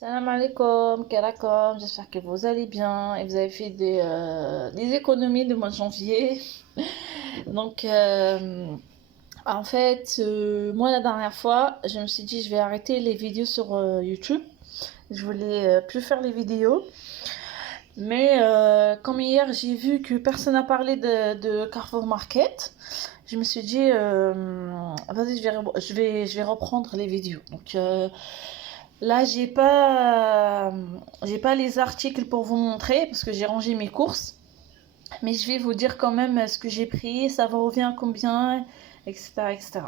Salam alaikum, kerakom, j'espère que vous allez bien et vous avez fait des économies de mois de janvier. Donc, en fait, moi la dernière fois, je me suis dit je vais arrêter les vidéos sur YouTube. Je voulais plus faire les vidéos. Mais comme hier j'ai vu que personne n'a parlé de Carrefour Market, je me suis dit vas-y je vais reprendre les vidéos. Donc là j'ai pas les articles pour vous montrer parce que j'ai rangé mes courses, mais je vais vous dire quand même ce que j'ai pris, ça va revient à combien, etc., etc.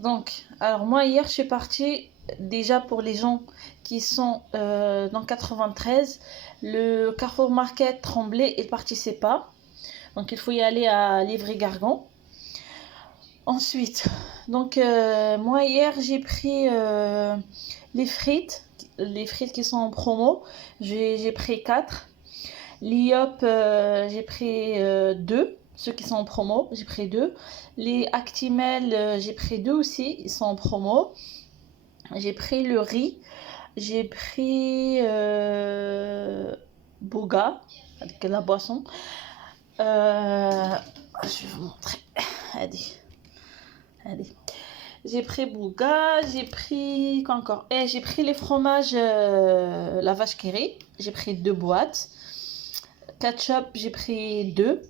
Donc, alors moi hier je suis partie déjà pour les gens qui sont dans 93, le Carrefour Market Tremblay, il participe pas. Donc il faut y aller à Livry-Gargan. Ensuite, donc moi hier j'ai pris les frites qui sont en promo. J'ai pris 4. L'IOP, j'ai pris 2. Ceux qui sont en promo, j'ai pris 2. Les Actimel, j'ai pris 2 aussi, ils sont en promo. J'ai pris le riz. J'ai pris Boga, avec la boisson. Je vais vous montrer. Allez. Allez. J'ai pris Bouga, j'ai pris quoi encore? J'ai pris les fromages la vache qui rit. J'ai pris 2 boîtes. Ketchup, j'ai pris 2.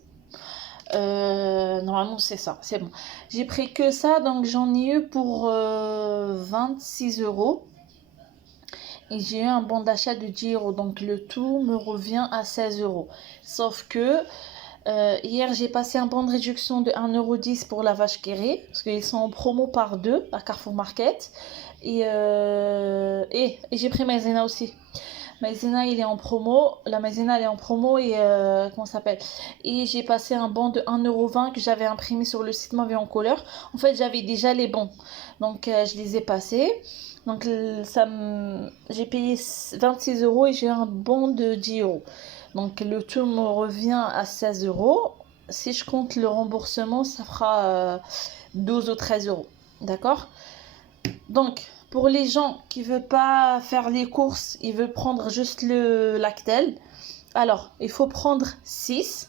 Normalement c'est ça, c'est bon. J'ai pris que ça, donc j'en ai eu pour 26 euros. Et j'ai eu un bon d'achat de 10 euros. Donc le tout me revient à 16 euros. Sauf que hier j'ai passé un bon de réduction de 1,10 € pour la vache qui rit. Parce qu'ils sont en promo par 2 à Carrefour Market. Et j'ai pris Maïzena aussi. Maïzena il est en promo. La Maïzena elle est en promo et comment ça s'appelle? Et j'ai passé un bon de 1,20 € que j'avais imprimé sur le site Ma Vie en couleur. En fait j'avais déjà les bons. Donc je les ai passés. Donc j'ai payé 26 euros et j'ai un bon de 10 euros. Donc le tout me revient à 16 euros. Si je compte le remboursement, ça fera 12 ou 13 euros. D'accord? Donc pour les gens qui ne veulent pas faire les courses, ils veulent prendre juste le Lactel. Alors il faut prendre 6.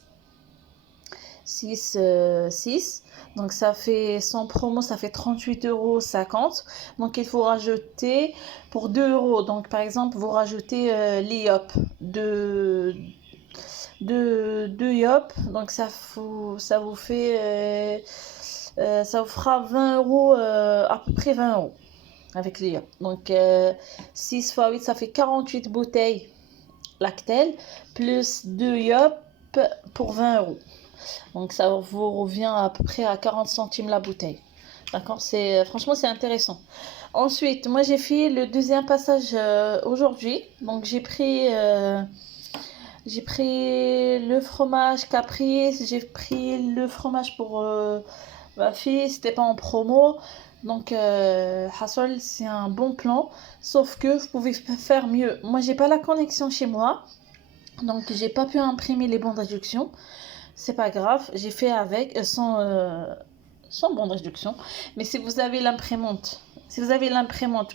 6. Donc ça fait sans promo, ça fait 38,50 €. Donc il faut rajouter pour 2 euros. Donc par exemple, vous rajoutez l'IOP de IOP. Donc ça vous fait ça vous fera 20 euros, à peu près 20 euros avec l'IOP. Donc 6 x 8, ça fait 48 bouteilles Lactel plus 2 IOP pour 20 euros. Donc ça vous revient à peu près à 40 centimes la bouteille. D'accord, franchement c'est intéressant. Ensuite, moi j'ai fait le deuxième passage aujourd'hui. Donc j'ai pris le fromage Caprice, j'ai pris le fromage pour ma fille, c'était pas en promo. Donc Hassol, c'est un bon plan, sauf que vous pouvez faire mieux. Moi j'ai pas la connexion chez moi, donc j'ai pas pu imprimer les bons de réduction. C'est pas grave, j'ai fait avec sans bonne réduction. Mais si vous avez l'imprimante,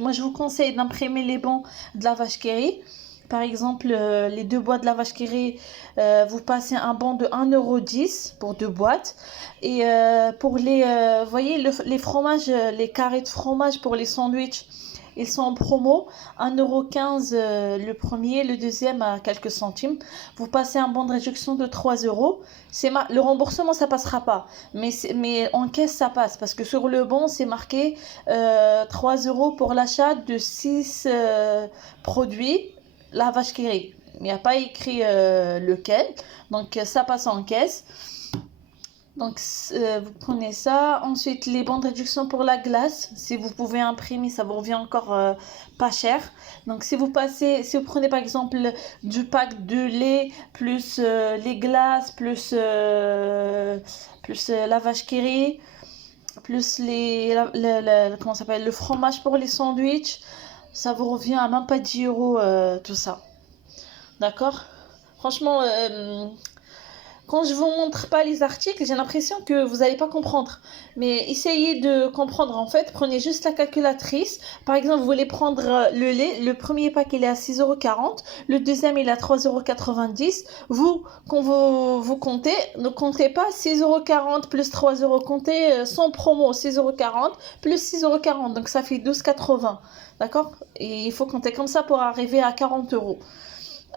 moi je vous conseille d'imprimer les bons de la vache qui rit. Par exemple, les 2 boîtes de la vache qui rit, vous passez un bon de 1,10 € pour 2 boîtes. Et pour les, voyez, les fromages, les carrés de fromage pour les sandwichs, ils sont en promo, 1,15 € le premier, le deuxième à quelques centimes. Vous passez un bon de réduction de 3 euros. Le remboursement, ça passera pas. Mais en caisse, ça passe. Parce que sur le bon, c'est marqué 3 euros pour l'achat de 6 produits, la vache qui rit. Il n'y a pas écrit lequel. Donc, ça passe en caisse. Donc vous prenez ça. Ensuite les bons de réduction pour la glace, si vous pouvez imprimer, ça vous revient encore pas cher. Donc si vous prenez par exemple du pack de lait plus les glaces plus la vache qui rit, plus comment ça s'appelle, le fromage pour les sandwichs, ça vous revient à même pas 10 euros tout ça. D'accord? Franchement quand je vous montre pas les articles, j'ai l'impression que vous allez pas comprendre. Mais essayez de comprendre en fait. Prenez juste la calculatrice. Par exemple, vous voulez prendre le lait. Le premier pack il est à 6,40 €. Le deuxième il est à 3,90 €. Vous, quand vous comptez, ne comptez pas 6,40 € plus 3 €. Comptez sans promo 6,40 € plus 6,40 €. Donc ça fait 12,80 €. D'accord? Et il faut compter comme ça pour arriver à 40 €.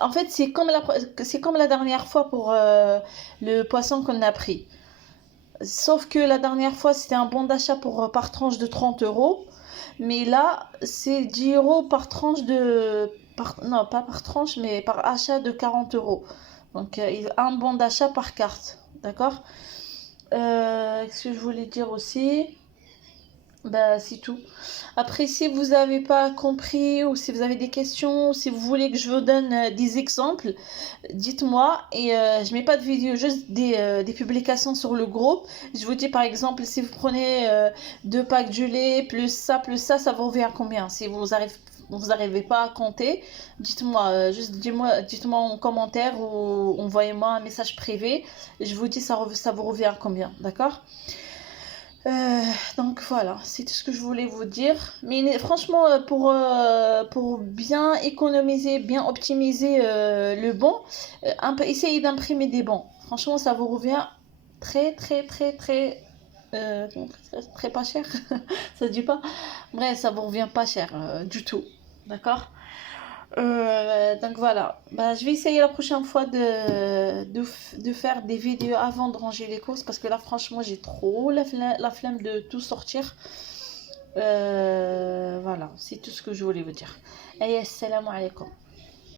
En fait, c'est comme la dernière fois pour le poisson qu'on a pris. Sauf que la dernière fois, c'était un bon d'achat pour par tranche de 30 €. Mais là, c'est 10 € par tranche non, pas par tranche, mais par achat de 40 €. Donc, un bon d'achat par carte. D'accord? Qu'est-ce que je voulais dire aussi? Bah, c'est tout. Après, si vous n'avez pas compris ou si vous avez des questions, ou si vous voulez que je vous donne des exemples, dites-moi. Et je mets pas de vidéo, juste des publications sur le groupe. Je vous dis par exemple, si vous prenez 2 packs de lait, plus ça vous revient à combien? Si vous arrivez pas à compter, dites-moi, juste dites-moi en commentaire ou envoyez-moi un message privé. Je vous dis ça vous revient à combien, d'accord? Donc voilà, c'est tout ce que je voulais vous dire. Mais franchement, pour bien économiser, bien optimiser le bon, essayez d'imprimer des bons. Franchement, ça vous revient très, très, très, très, euh, très pas cher. Ça se dit pas. Bref, ça vous revient pas cher du tout. D'accord? Donc voilà, bah, je vais essayer la prochaine fois de faire des vidéos avant de ranger les courses parce que là franchement j'ai trop la flemme de tout sortir. Voilà, c'est tout ce que je voulais vous dire. Allez, assalamu alaikum.